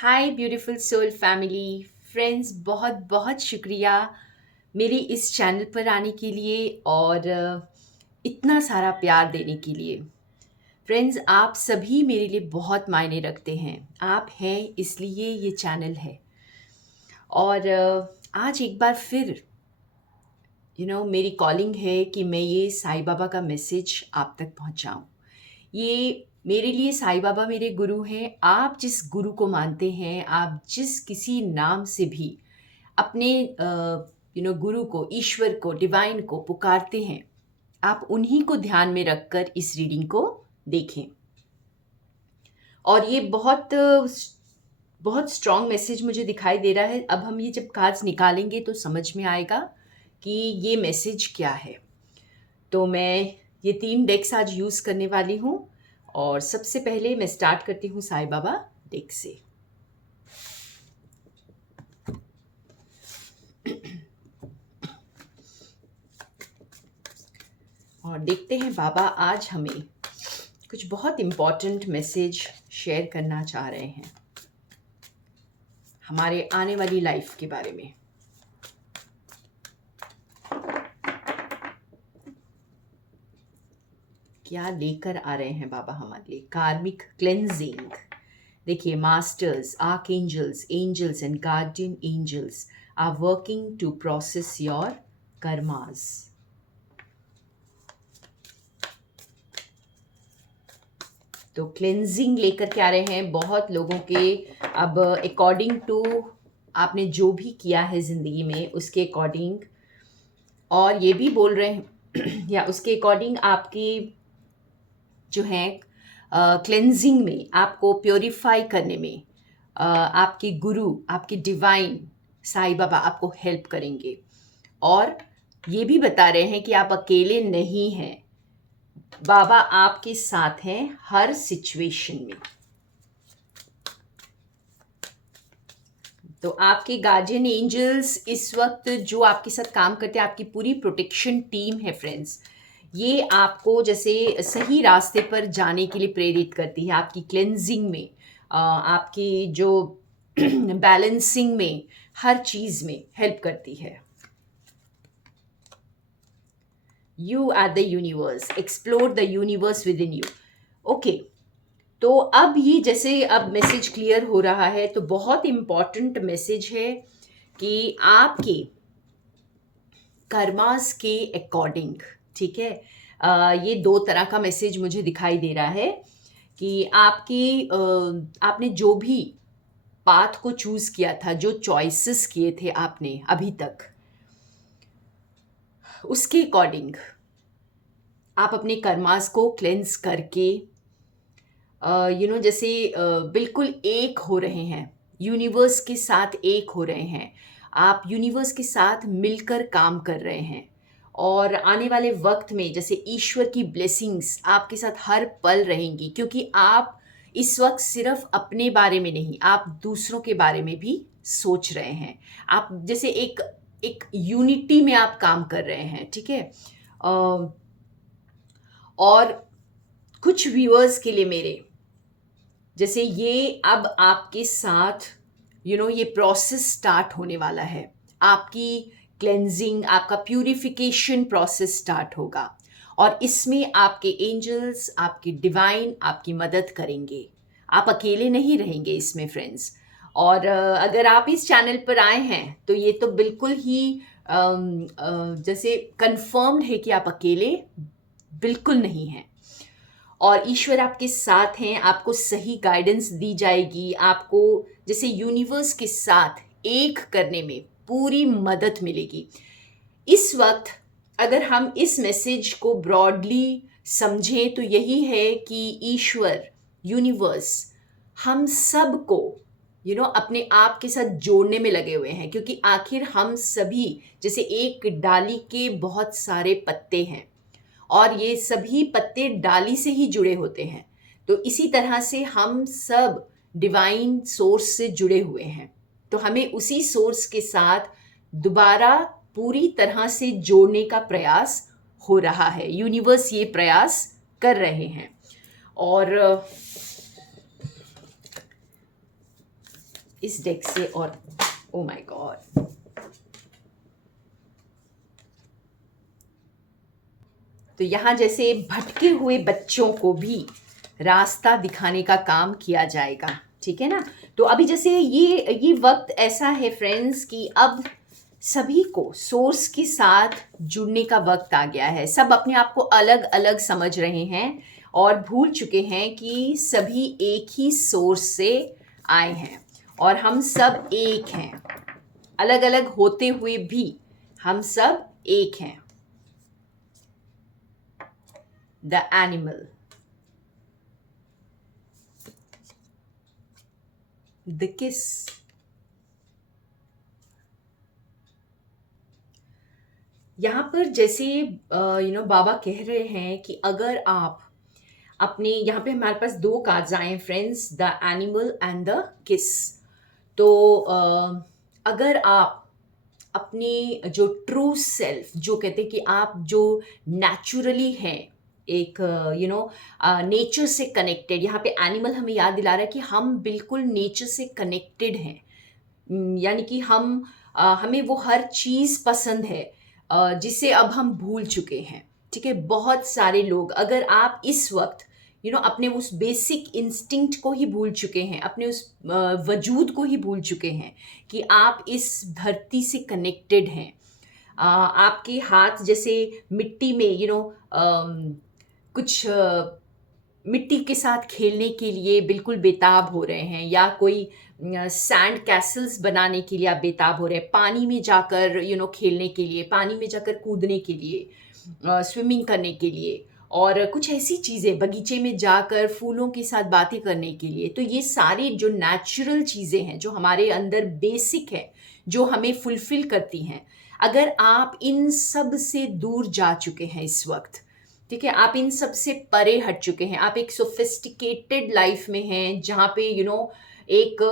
हाय beautiful soul family friends, बहुत बहुत शुक्रिया मेरे इस चैनल पर आने के लिए और इतना सारा प्यार देने के लिए। फ्रेंड्स, आप सभी मेरे लिए बहुत मायने रखते हैं। आप हैं इसलिए ये चैनल है। और आज एक बार फिर मेरी कॉलिंग है कि मैं ये साईं बाबा का मैसेज आप तक पहुंचाऊं। ये मेरे लिए साईं बाबा मेरे गुरु हैं। आप जिस गुरु को मानते हैं, आप जिस किसी नाम से भी अपने गुरु को, ईश्वर को, डिवाइन को पुकारते हैं, आप उन्हीं को ध्यान में रखकर इस रीडिंग को देखें। और ये बहुत बहुत स्ट्रॉन्ग मैसेज मुझे दिखाई दे रहा है। अब हम ये जब कार्ड्स निकालेंगे तो समझ में आएगा कि ये मैसेज क्या है। तो मैं ये 3 डेक्स आज यूज़ करने वाली हूँ। और सबसे पहले मैं स्टार्ट करती हूँ साईं बाबा डेक से। और देखते हैं बाबा आज हमें कुछ बहुत इम्पॉर्टेंट मैसेज शेयर करना चाह रहे हैं हमारे आने वाली लाइफ के बारे में। क्या लेकर आ रहे हैं बाबा हमारे लिए? Karmic cleansing. देखिए, masters, archangels, angels and guardian angels are working to process your karmas. तो क्लेंजिंग लेकर के आ रहे हैं बहुत लोगों के। अब अकॉर्डिंग टू आपने जो भी किया है ज़िंदगी में, उसके अकॉर्डिंग, और ये भी बोल रहे हैं या उसके अकॉर्डिंग आपकी जो है क्लेंजिंग में, आपको प्योरीफाई करने में आपके गुरु, आपके डिवाइन साईं बाबा आपको हेल्प करेंगे। और ये भी बता रहे हैं कि आप अकेले नहीं हैं, बाबा आपके साथ हैं हर सिचुएशन में। तो आपके गार्जियन एंजल्स इस वक्त जो आपके साथ काम करते हैं, आपकी पूरी प्रोटेक्शन टीम है फ्रेंड्स। ये आपको जैसे सही रास्ते पर जाने के लिए प्रेरित करती है, आपकी क्लेंजिंग में, आपकी जो बैलेंसिंग में, हर चीज़ में हेल्प करती है। You are the universe, explore the universe within you. Okay, तो अब ये जैसे अब मैसेज क्लियर हो रहा है, तो बहुत इम्पॉर्टेंट मैसेज है कि आपके कर्मास के अकॉर्डिंग, ठीक है, ये 2 तरह का मैसेज मुझे दिखाई दे रहा है कि आपने जो भी पाथ को चूज़ किया था, जो चॉइसेस किए थे आपने अभी तक, उसके अकॉर्डिंग आप अपने कर्मास को क्लेंस करके जैसे बिल्कुल एक हो रहे हैं, यूनिवर्स के साथ एक हो रहे हैं। आप यूनिवर्स के साथ मिलकर काम कर रहे हैं। और आने वाले वक्त में जैसे ईश्वर की ब्लेसिंग्स आपके साथ हर पल रहेंगी, क्योंकि आप इस वक्त सिर्फ अपने बारे में नहीं, आप दूसरों के बारे में भी सोच रहे हैं। आप जैसे एक एक यूनिटी में आप काम कर रहे हैं, ठीक है। और कुछ व्यूअर्स के लिए मेरे जैसे ये अब आपके साथ ये प्रोसेस स्टार्ट होने वाला है। आपकी क्लेंजिंग, आपका प्यूरिफिकेशन प्रोसेस स्टार्ट होगा। और इसमें आपके एंजल्स, आपके डिवाइन आपकी मदद करेंगे। आप अकेले नहीं रहेंगे इसमें फ्रेंड्स। और अगर आप इस चैनल पर आए हैं तो ये तो बिल्कुल ही जैसे कंफर्म्ड है कि आप अकेले बिल्कुल नहीं हैं। और ईश्वर आपके साथ हैं, आपको सही गाइडेंस दी जाएगी, आपको जैसे यूनिवर्स के साथ एक करने में पूरी मदद मिलेगी। इस वक्त अगर हम इस मैसेज को ब्रॉडली समझें तो यही है कि ईश्वर, यूनिवर्स हम सब को अपने आप के साथ जोड़ने में लगे हुए हैं, क्योंकि आखिर हम सभी जैसे एक डाली के बहुत सारे पत्ते हैं और ये सभी पत्ते डाली से ही जुड़े होते हैं। तो इसी तरह से हम सब डिवाइन सोर्स से जुड़े हुए हैं। तो हमें उसी सोर्स के साथ दोबारा पूरी तरह से जोड़ने का प्रयास हो रहा है। यूनिवर्स ये प्रयास कर रहे हैं। और इस डेक से, और ओ माय गॉड, तो यहाँ जैसे भटके हुए बच्चों को भी रास्ता दिखाने का काम किया जाएगा, ठीक है ना। तो अभी जैसे ये वक्त ऐसा है फ्रेंड्स कि अब सभी को सोर्स के साथ जुड़ने का वक्त आ गया है। सब अपने आप को अलग अलग समझ रहे हैं और भूल चुके हैं कि सभी एक ही सोर्स से आए हैं और हम सब एक हैं। अलग अलग होते हुए भी हम सब एक हैं। द एनिमल, द किस, यहाँ पर जैसे बाबा कह रहे हैं कि अगर आप अपने, यहाँ पे हमारे पास दो कार्ड्स आए हैं friends, the animal and the किस। तो अगर आप अपनी जो ट्रू सेल्फ, जो कहते हैं कि आप जो नेचुरली हैं, एक नेचर से कनेक्टेड, यहाँ पे एनिमल हमें याद दिला रहा है कि हम बिल्कुल नेचर से कनेक्टेड हैं। यानी कि हमें वो हर चीज़ पसंद है जिसे अब हम भूल चुके हैं, ठीक है। बहुत सारे लोग, अगर आप इस वक्त अपने उस बेसिक इंस्टिंक्ट को ही भूल चुके हैं, अपने उस वजूद को ही भूल चुके हैं कि आप इस धरती से कनेक्टेड हैं। आपके हाथ जैसे मिट्टी में कुछ मिट्टी के साथ खेलने के लिए बिल्कुल बेताब हो रहे हैं, या कोई सैंड कैसल्स बनाने के लिए आप बेताब हो रहे हैं, पानी में जाकर खेलने के लिए, पानी में जाकर कूदने के लिए, स्विमिंग करने के लिए, और कुछ ऐसी चीज़ें, बगीचे में जाकर फूलों के साथ बातें करने के लिए। तो ये सारी जो नेचुरल चीज़ें हैं, जो हमारे अंदर बेसिक है, जो हमें फुलफिल करती हैं, अगर आप इन सब से दूर जा चुके हैं इस वक्त, ठीक है, आप इन सब से परे हट चुके हैं, आप एक सोफिस्टिकेटेड लाइफ में हैं जहाँ पे एक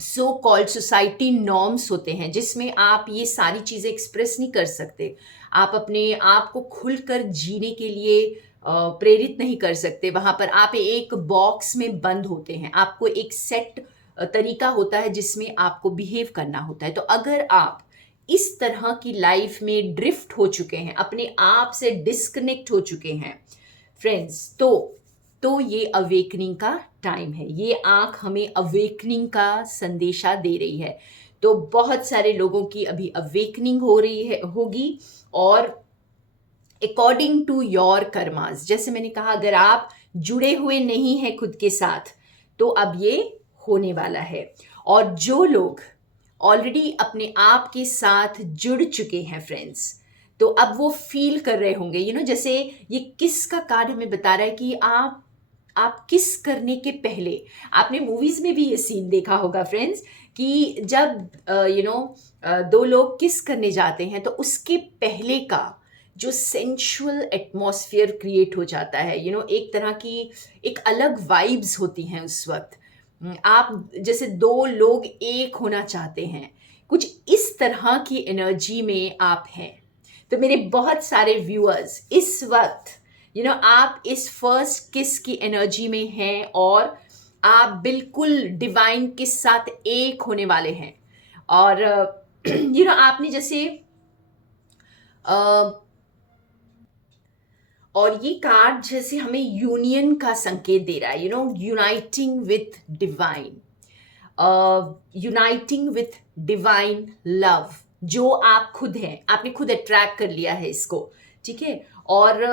सो कॉल्ड सोसाइटी नॉर्म्स होते हैं जिसमें आप ये सारी चीज़ें एक्सप्रेस नहीं कर सकते। आप अपने आप को खुलकर जीने के लिए प्रेरित नहीं कर सकते। वहाँ पर आप एक बॉक्स में बंद होते हैं। आपको एक सेट तरीका होता है जिसमें आपको बिहेव करना होता है। तो अगर आप इस तरह की लाइफ में ड्रिफ्ट हो चुके हैं, अपने आप से डिस्कनेक्ट हो चुके हैं फ्रेंड्स, तो ये अवेकनिंग का टाइम है। ये आंख हमें अवेकनिंग का संदेशा दे रही है। तो बहुत सारे लोगों की अभी अवेकनिंग हो रही है, होगी, और अकॉर्डिंग टू योर कर्मास, जैसे मैंने कहा, अगर आप जुड़े हुए नहीं हैं खुद के साथ, तो अब ये होने वाला है। और जो लोग ऑलरेडी अपने आप के साथ जुड़ चुके हैं फ्रेंड्स, तो अब वो फील कर रहे होंगे, जैसे ये किस का कार्ड हमें बता रहा है कि आप किस करने के पहले, आपने मूवीज में भी ये सीन देखा होगा फ्रेंड्स, कि जब दो लोग किस करने जाते हैं तो उसके पहले का जो सेंशुअल एटमॉस्फेयर क्रिएट हो जाता है, एक तरह की एक अलग वाइब्स होती हैं उस वक्त। आप जैसे दो लोग एक होना चाहते हैं, कुछ इस तरह की एनर्जी में आप हैं। तो मेरे बहुत सारे व्यूअर्स इस वक्त आप इस फर्स्ट किस की एनर्जी में हैं और आप बिल्कुल डिवाइन के साथ एक होने वाले हैं। और आपने जैसे और ये कार्ड जैसे हमें यूनियन का संकेत दे रहा है, uniting with divine, uniting with divine love, जो आप खुद हैं, आपने खुद अट्रैक्ट कर लिया है इसको, ठीक है। और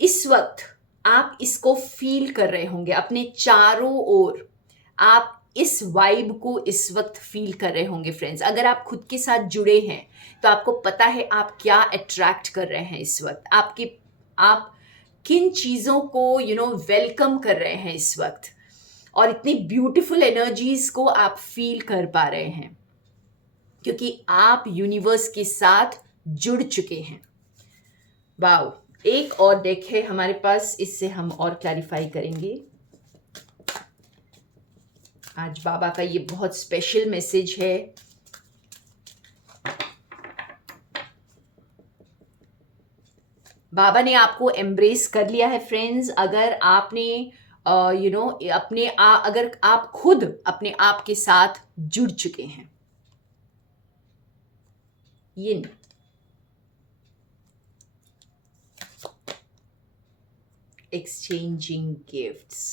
इस वक्त आप इसको फील कर रहे होंगे अपने चारों ओर। आप इस वाइब को इस वक्त फील कर रहे होंगे फ्रेंड्स। अगर आप खुद के साथ जुड़े हैं तो आपको पता है आप क्या अट्रैक्ट कर रहे हैं इस वक्त, आप किन चीज़ों को वेलकम कर रहे हैं इस वक्त, और इतनी ब्यूटीफुल एनर्जीज को आप फील कर पा रहे हैं क्योंकि आप यूनिवर्स के साथ जुड़ चुके हैं। वाओ, एक और डेक है हमारे पास, इससे हम और क्लैरिफाई करेंगे। आज बाबा का ये बहुत स्पेशल मैसेज है। बाबा ने आपको एम्ब्रेस कर लिया है फ्रेंड्स। अगर आपने अगर आप खुद अपने आप के साथ जुड़ चुके हैं। Yin. Exchanging gifts.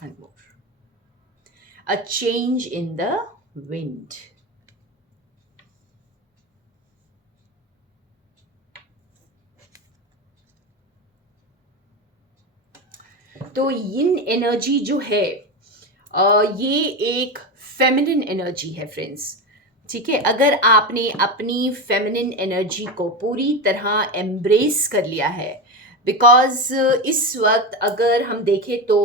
And more. A change in the wind. तो यिन एनर्जी जो है ये एक फेमिनिन एनर्जी है फ्रेंड्स, ठीक है। अगर आपने अपनी फेमिनिन एनर्जी को पूरी तरह एम्ब्रेस कर लिया है, बिकॉज इस वक्त अगर हम देखें तो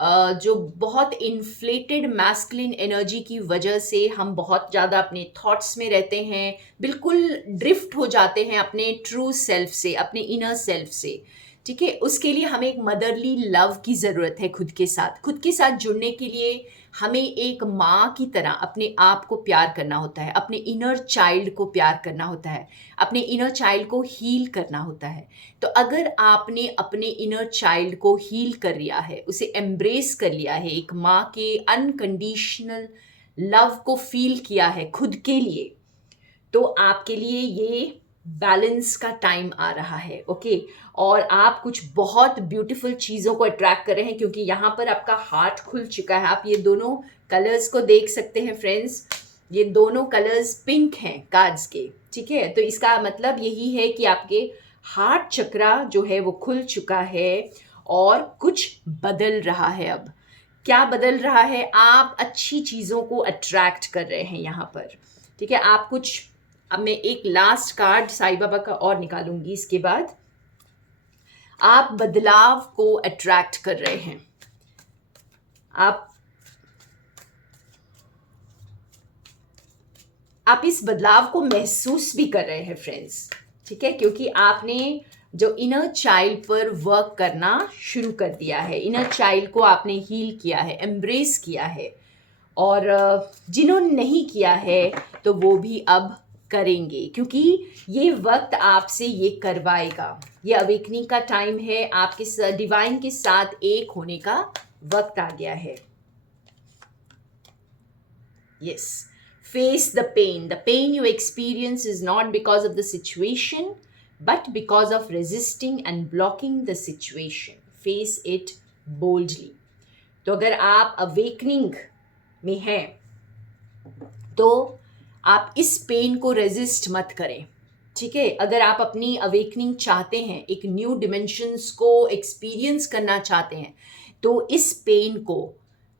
जो बहुत इन्फ्लेटेड मैस्कुलिन एनर्जी की वजह से हम बहुत ज़्यादा अपने थॉट्स में रहते हैं, बिल्कुल ड्रिफ्ट हो जाते हैं अपने ट्रू सेल्फ से, अपने इनर सेल्फ से, ठीक है। उसके लिए हमें एक मदरली लव की ज़रूरत है। खुद के साथ जुड़ने के लिए हमें एक माँ की तरह अपने आप को प्यार करना होता है, अपने इनर चाइल्ड को प्यार करना होता है, अपने इनर चाइल्ड को हील करना होता है। तो अगर आपने अपने इनर चाइल्ड को हील कर लिया है, उसे एम्ब्रेस कर लिया है, एक माँ के अनकंडीशनल लव को फील किया है खुद के लिए, तो आपके लिए ये बैलेंस का टाइम आ रहा है, ओके। और आप कुछ बहुत ब्यूटीफुल चीज़ों को अट्रैक्ट कर रहे हैं, क्योंकि यहाँ पर आपका हार्ट खुल चुका है। आप ये दोनों कलर्स को देख सकते हैं फ्रेंड्स, ये दोनों कलर्स पिंक हैं कार्ड्स के, ठीक है। तो इसका मतलब यही है कि आपके हार्ट चक्रा जो है वो खुल चुका है और कुछ बदल रहा है। अब क्या बदल रहा है? आप अच्छी चीज़ों को अट्रैक्ट कर रहे हैं यहाँ पर, ठीक है। आप कुछ, अब मैं एक लास्ट कार्ड साईं बाबा का और निकालूंगी, इसके बाद आप बदलाव को अट्रैक्ट कर रहे हैं। आप इस बदलाव को महसूस भी कर रहे हैं फ्रेंड्स, ठीक है, क्योंकि आपने जो इनर चाइल्ड पर वर्क करना शुरू कर दिया है, इनर चाइल्ड को आपने हील किया है, एम्ब्रेस किया है। और जिन्होंने नहीं किया है तो वो भी अब करेंगे, क्योंकि ये वक्त आपसे ये करवाएगा। ये अवेकनिंग का टाइम है, आपके डिवाइन के साथ एक होने का वक्त आ गया है। Yes, face the pain you experience is not because of the situation but because of resisting and blocking the situation. Face it boldly. तो अगर आप अवेकनिंग में हैं तो आप इस पेन को रेजिस्ट मत करें, ठीक है। अगर आप अपनी अवेकनिंग चाहते हैं, एक न्यू डिमेंशंस को एक्सपीरियंस करना चाहते हैं, तो इस पेन को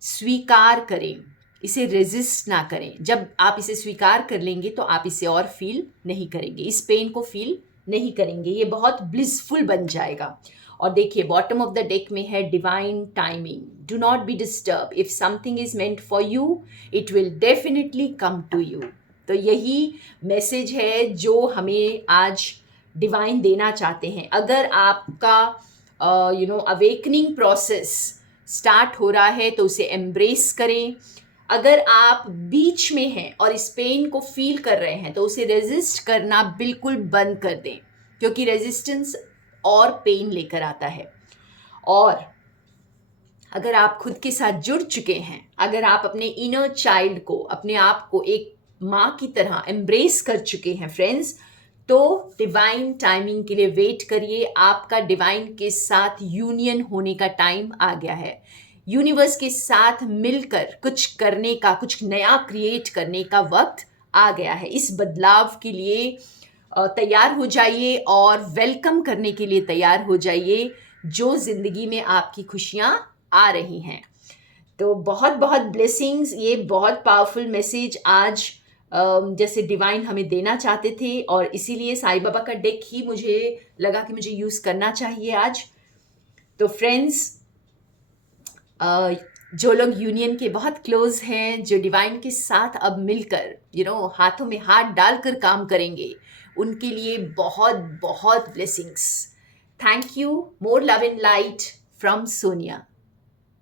स्वीकार करें, इसे रेजिस्ट ना करें। जब आप इसे स्वीकार कर लेंगे तो आप इसे और फील नहीं करेंगे, इस पेन को फील नहीं करेंगे, ये बहुत ब्लिसफुल बन जाएगा। और देखिए बॉटम ऑफ द डेक में है divine timing. Do not be disturb, if something is meant for you it will definitely come to you. तो यही मैसेज है जो हमें आज डिवाइन देना चाहते हैं। अगर आपका अवेकनिंग प्रोसेस स्टार्ट हो रहा है तो उसे एम्ब्रेस करें। अगर आप बीच में हैं और इस पेन को फील कर रहे हैं तो उसे रेजिस्ट करना बिल्कुल बंद कर दें, क्योंकि रेजिस्टेंस और पेन लेकर आता है। और अगर आप खुद के साथ जुड़ चुके हैं, अगर आप अपने इनर चाइल्ड को, अपने आप को एक माँ की तरह एम्ब्रेस कर चुके हैं फ्रेंड्स, तो डिवाइन टाइमिंग के लिए वेट करिए। आपका डिवाइन के साथ यूनियन होने का टाइम आ गया है। यूनिवर्स के साथ मिलकर कुछ करने का, कुछ नया क्रिएट करने का वक्त आ गया है। इस बदलाव के लिए तैयार हो जाइए और वेलकम करने के लिए तैयार हो जाइए जो ज़िंदगी में आपकी खुशियाँ आ रही हैं। तो बहुत बहुत ब्लेसिंग्स। ये बहुत पावरफुल मैसेज आज जैसे डिवाइन हमें देना चाहते थे, और इसीलिए साईं बाबा का डेक ही मुझे लगा कि मुझे यूज़ करना चाहिए आज। तो फ्रेंड्स, जो लोग यूनियन के बहुत क्लोज हैं, जो डिवाइन के साथ अब मिलकर हाथों में हाथ डालकर काम करेंगे, उनके लिए बहुत बहुत blessings. Thank you. More love and light from Sonia.